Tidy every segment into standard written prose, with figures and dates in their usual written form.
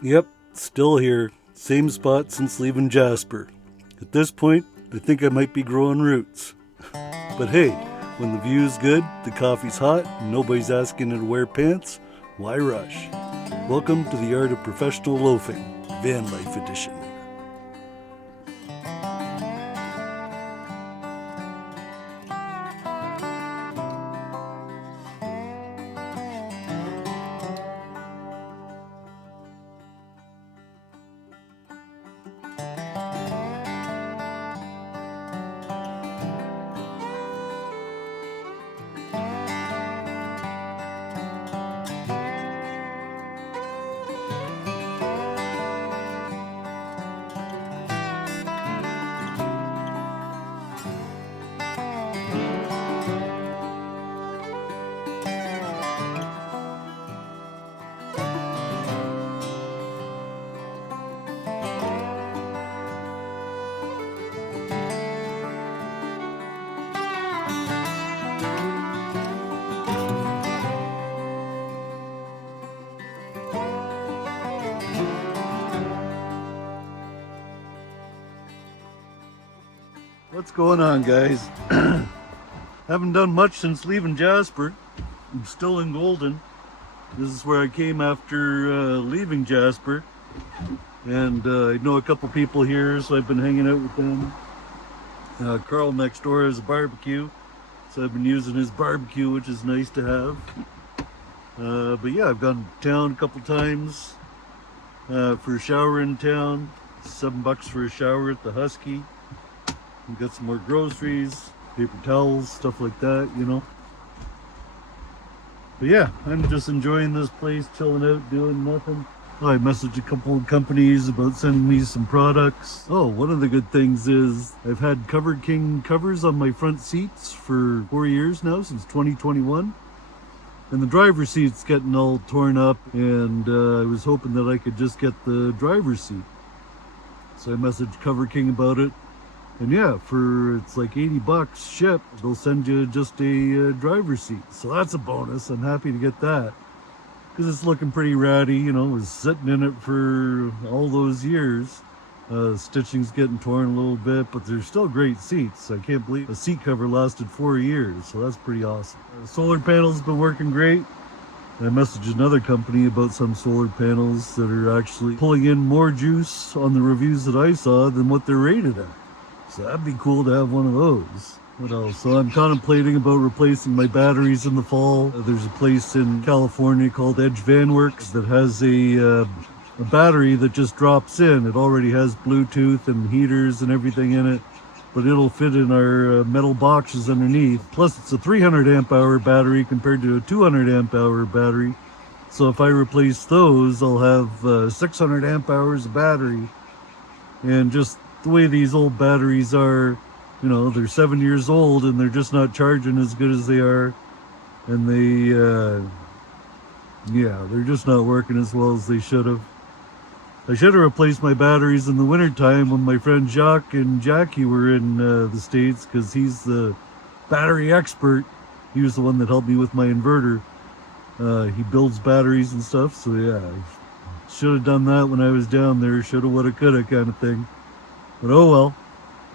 Yep, still here. Same spot since leaving Jasper. At this point, I think I might be growing roots. But hey, when the view's good, the coffee's hot, and nobody's asking you to wear pants, why rush? Welcome to the Art of Professional Loafing, Vanlife Edition. What's going on, guys? Haven't done much since leaving Jasper. I'm still in Golden. This is where I came after leaving Jasper. And I know a couple people here, so I've been hanging out with them. Carl next door has a barbecue, so I've been using his barbecue, which is nice to have. But yeah, I've gone to town a couple times for a shower in town. $7 for a shower at the Husky. We got some more groceries, paper towels, stuff like that, you know. But yeah, I'm just enjoying this place, chilling out, doing nothing. I messaged a couple of companies about sending me some products. Oh, one of the good things is I've had Cover King covers on my front seats for 4 years now, since 2021. And the driver's seat's getting all torn up, and I was hoping that I could just get the driver's seat. So I messaged Cover King about it. And yeah, it's like $80 ship, they'll send you just a driver's seat. So that's a bonus. I'm happy to get that. Because it's looking pretty ratty, you know. I was sitting in it for all those years. Stitching's getting torn a little bit, but they're still great seats. I can't believe a seat cover lasted 4 years, so that's pretty awesome. Solar panels been working great. I messaged another company about some solar panels that are actually pulling in more juice on the reviews that I saw than what they're rated at. So that'd be cool to have one of those. What else? So I'm contemplating about replacing my batteries in the fall. There's a place in California called Edge Vanworks that has a battery that just drops in. It already has Bluetooth and heaters and everything in it, but it'll fit in our metal boxes underneath. Plus it's a 300 amp hour battery compared to a 200 amp hour battery. So if I replace those, I'll have 600 amp hours of battery. And just the way these old batteries are, you know, they're 7 years old and they're just not charging as good as they are. And they're just not working as well as they should have. I should have replaced my batteries in the wintertime when my friend Jacques and Jackie were in the States, because he's the battery expert. He was the one that helped me with my inverter. He builds batteries and stuff, so yeah, I should have done that when I was down there. Shoulda, woulda, coulda kind of thing. But oh well.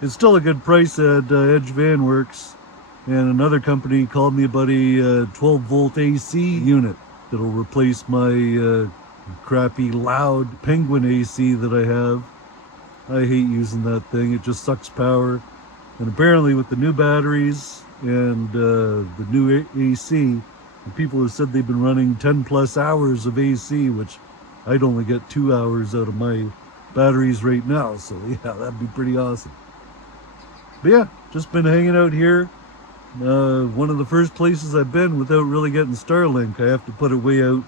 It's still a good price at Edge Vanworks. And another company called me about a 12 volt AC unit that'll replace my crappy loud Penguin AC that I have. I hate using that thing. It just sucks power. And apparently with the new batteries and the new AC, the people have said they've been running 10 plus hours of AC, which I'd only get 2 hours out of my batteries right now. So yeah, that'd be pretty awesome. But yeah, just been hanging out here. One of the first places I've been without really getting Starlink. I have to put it way out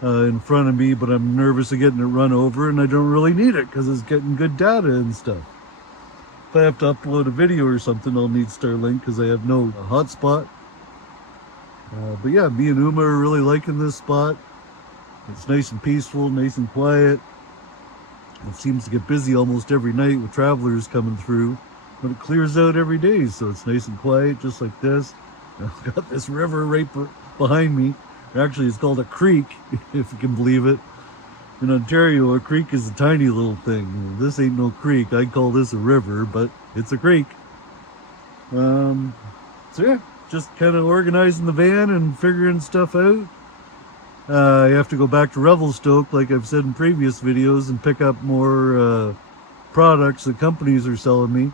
in front of me, but I'm nervous of getting it run over, and I don't really need it because it's getting good data and stuff. If I have to upload a video or something, I'll need Starlink because I have no hotspot. But yeah, me and Uma are really liking this spot. It's nice and peaceful, nice and quiet. It seems to get busy almost every night with travelers coming through, but it clears out every day, so it's nice and quiet, just like this. I've got this river right behind me. Actually, it's called a creek, if you can believe it. In Ontario, a creek is a tiny little thing. This ain't no creek. I'd call this a river, but it's a creek. So yeah, just kind of organizing the van and figuring stuff out. I have to go back to Revelstoke, like I've said in previous videos, and pick up more products that companies are selling me.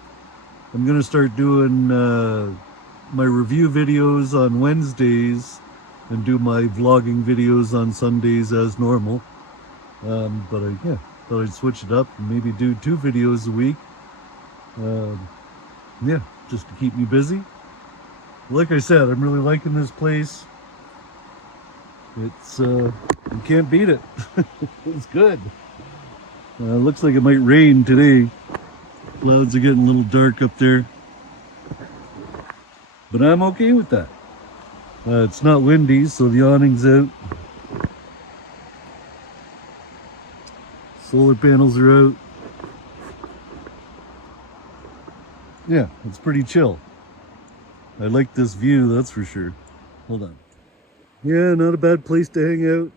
I'm going to start doing my review videos on Wednesdays and do my vlogging videos on Sundays as normal. But yeah, thought I'd switch it up and maybe do 2 videos a week. Yeah, just to keep me busy. Like I said, I'm really liking this place. It's you can't beat it. It's good. Looks like it might rain today. Clouds are getting a little dark up there, but I'm okay with that. It's not windy, so the awning's out. Solar panels are out. Yeah, it's pretty chill. I like this view, that's for sure. Hold on. Yeah, not a bad place to hang out.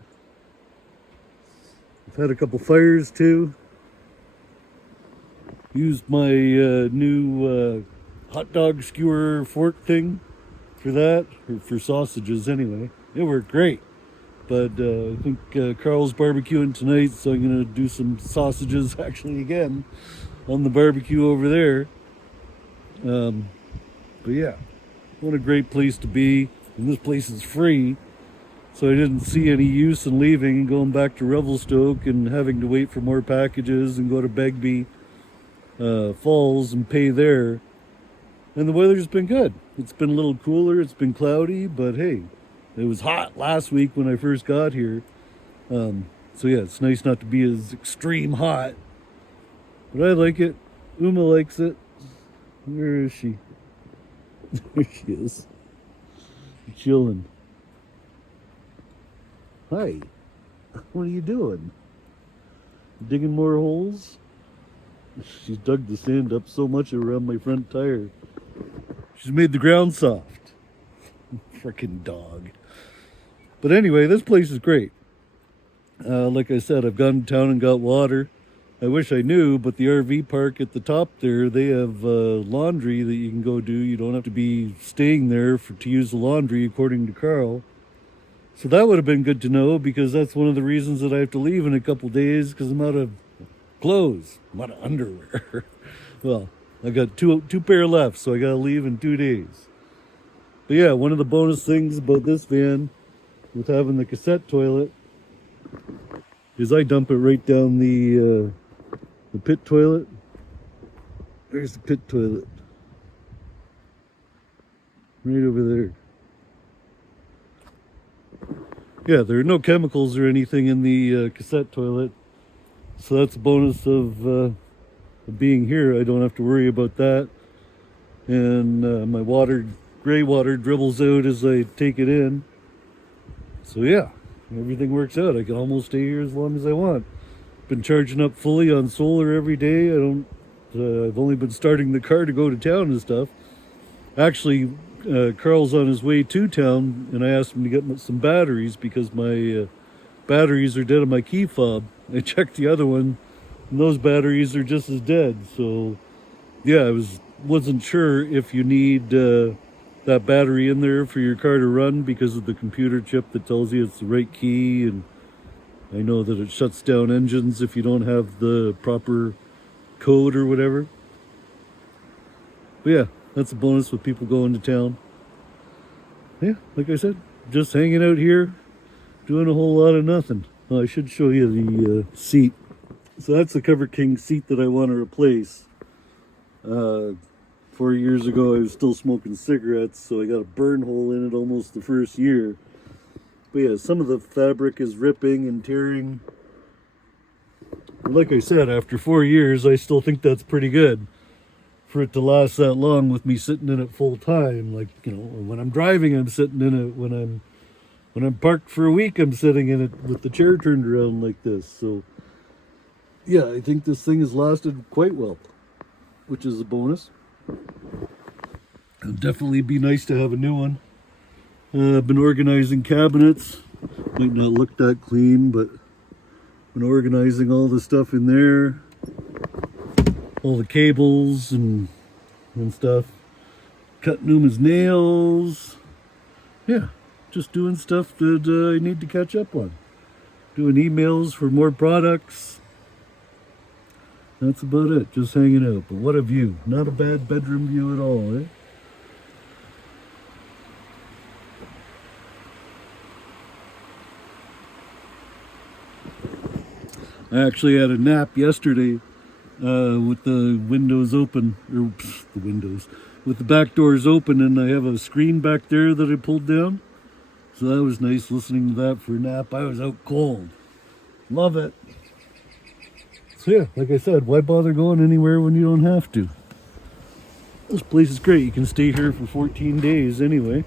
I've had a couple fires too. Used my new hot dog skewer fork thing for that, or for sausages anyway. It worked great. But I think Carl's barbecuing tonight, so I'm going to do some sausages actually again on the barbecue over there. But yeah, what a great place to be. And this place is free, so I didn't see any use in leaving and going back to Revelstoke and having to wait for more packages and go to Begbie Falls and pay there. And the weather's been good. It's been a little cooler, it's been cloudy, but hey, it was hot last week when I first got here. So yeah, it's nice not to be as extreme hot. But I like it. Uma likes it. Where is she? There she is. Chillin. Hi. What are you doing? Digging more holes? She's dug the sand up so much around my front tire. She's made the ground soft. Frickin' dog. But anyway, this place is great. Like I said, I've gone to town and got water. I wish I knew, but the RV park at the top there, they have laundry that you can go do. You don't have to be staying there to use the laundry, according to Carl. So that would have been good to know, because that's one of the reasons that I have to leave in a couple days, because I'm out of clothes. I'm out of underwear. Well, I got two pair left, so I got to leave in 2 days. But yeah, one of the bonus things about this van with having the cassette toilet is I dump it right down the pit toilet. There's the pit toilet. Right over there. Yeah, there are no chemicals or anything in the cassette toilet. So that's a bonus of being here. I don't have to worry about that. And my gray water dribbles out as I take it in. So yeah, everything works out. I can almost stay here as long as I want. Been charging up fully on solar every day. I've only been starting the car to go to town and stuff. Actually, Carl's on his way to town, and I asked him to get some batteries because my batteries are dead on my key fob. I checked the other one, and those batteries are just as dead. So yeah, I wasn't sure if you need that battery in there for your car to run because of the computer chip that tells you it's the right key, and I know that it shuts down engines if you don't have the proper code or whatever. But yeah, that's a bonus with people going to town. Yeah, like I said, just hanging out here, doing a whole lot of nothing. Oh, I should show you the seat. So that's the Cover King seat that I want to replace. 4 years ago I was still smoking cigarettes, so I got a burn hole in it almost the first year. But yeah, some of the fabric is ripping and tearing. Like I said, after 4 years, I still think that's pretty good for it to last that long with me sitting in it full time. Like, you know, when I'm driving, I'm sitting in it. When I'm parked for a week, I'm sitting in it with the chair turned around like this. So yeah, I think this thing has lasted quite well, which is a bonus. It'd definitely be nice to have a new one. I've been organizing cabinets. Might not look that clean, but Been organizing all the stuff in there, all the cables and stuff. Cutting Uma's nails. Yeah, just doing stuff that I need to catch up on. Doing emails for more products. That's about it, just hanging out. But what a view. Not a bad bedroom view at all, eh? I actually had a nap yesterday with the windows open, or the windows, with the back doors open, and I have a screen back there that I pulled down. So that was nice listening to that for a nap. I was out cold. Love it. So yeah, like I said, why bother going anywhere when you don't have to? This place is great. You can stay here for 14 days anyway.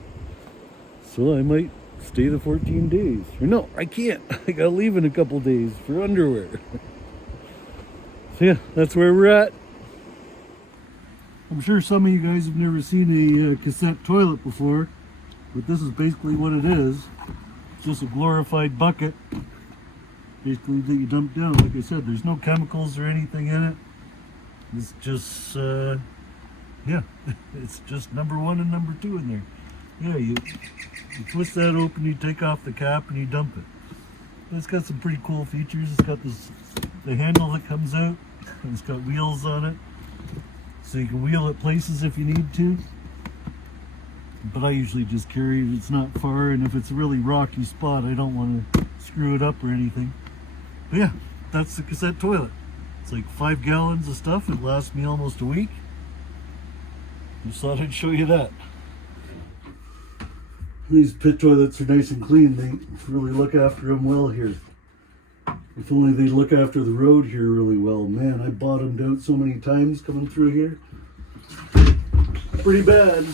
So I might stay the 14 days. Or no, I can't. I gotta leave in a couple days for underwear. So yeah, that's where we're at. I'm sure some of you guys have never seen a cassette toilet before, but this is basically what it is. It's just a glorified bucket, basically, that you dump down. Like I said, there's no chemicals or anything in it. It's just, yeah, it's just number one and number two in there. Yeah, you twist that open, you take off the cap, and you dump it. It's got some pretty cool features. It's got the handle that comes out, and it's got wheels on it, so you can wheel it places if you need to. But I usually just carry it. It's not far, and if it's a really rocky spot, I don't want to screw it up or anything. But yeah, that's the cassette toilet. It's like 5 gallons of stuff. It lasts me almost a week. Just thought I'd show you that. These pit toilets are nice and clean. They really look after them well here. If only they look after the road here really well. Man, I bottomed out so many times coming through here. Pretty bad.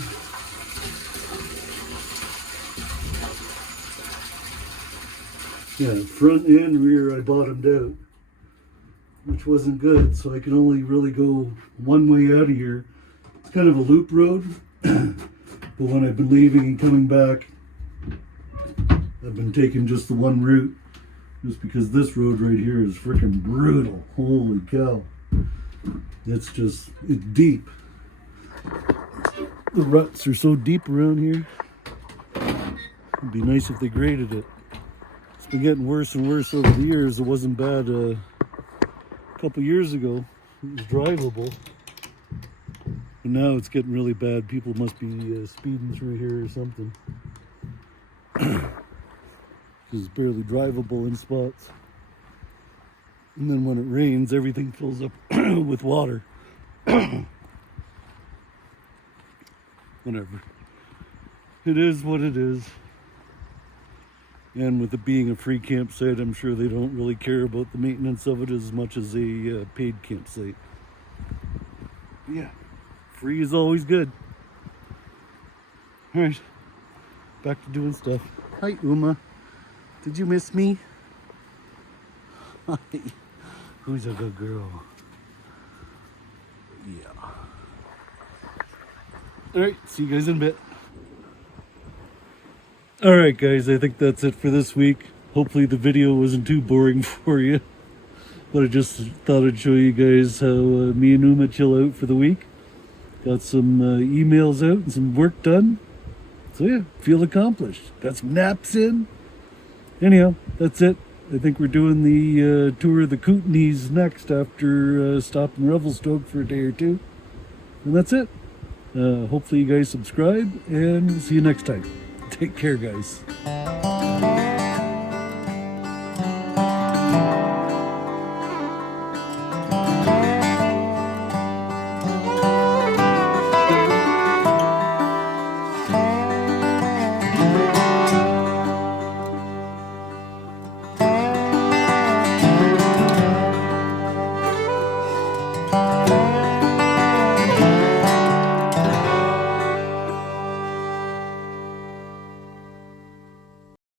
Yeah, front and rear I bottomed out, which wasn't good, so I can only really go one way out of here. It's kind of a loop road. But when I've been leaving and coming back, I've been taking just the one route, just because this road right here is freaking brutal. Holy cow. It's deep. The ruts are so deep around here. It'd be nice if they graded it. It's been getting worse and worse over the years. It wasn't bad a couple years ago. It was drivable. But now it's getting really bad. People must be speeding through here or something. Because it's barely drivable in spots. And then when it rains, everything fills up with water. Whatever. It is what it is. And with it being a free campsite, I'm sure they don't really care about the maintenance of it as much as a paid campsite. But yeah. Free is always good. Alright, back to doing stuff. Hi, Uma. Did you miss me? Hi. Who's a good girl? Yeah. Alright, see you guys in a bit. Alright guys, I think that's it for this week. Hopefully the video wasn't too boring for you. But I just thought I'd show you guys how me and Uma chill out for the week. Got some emails out and some work done. So yeah, feel accomplished. Got some naps in. Anyhow, that's it. I think we're doing the tour of the Kootenays next after stopping Revelstoke for a day or two. And that's it. Hopefully you guys subscribe and see you next time. Take care, guys.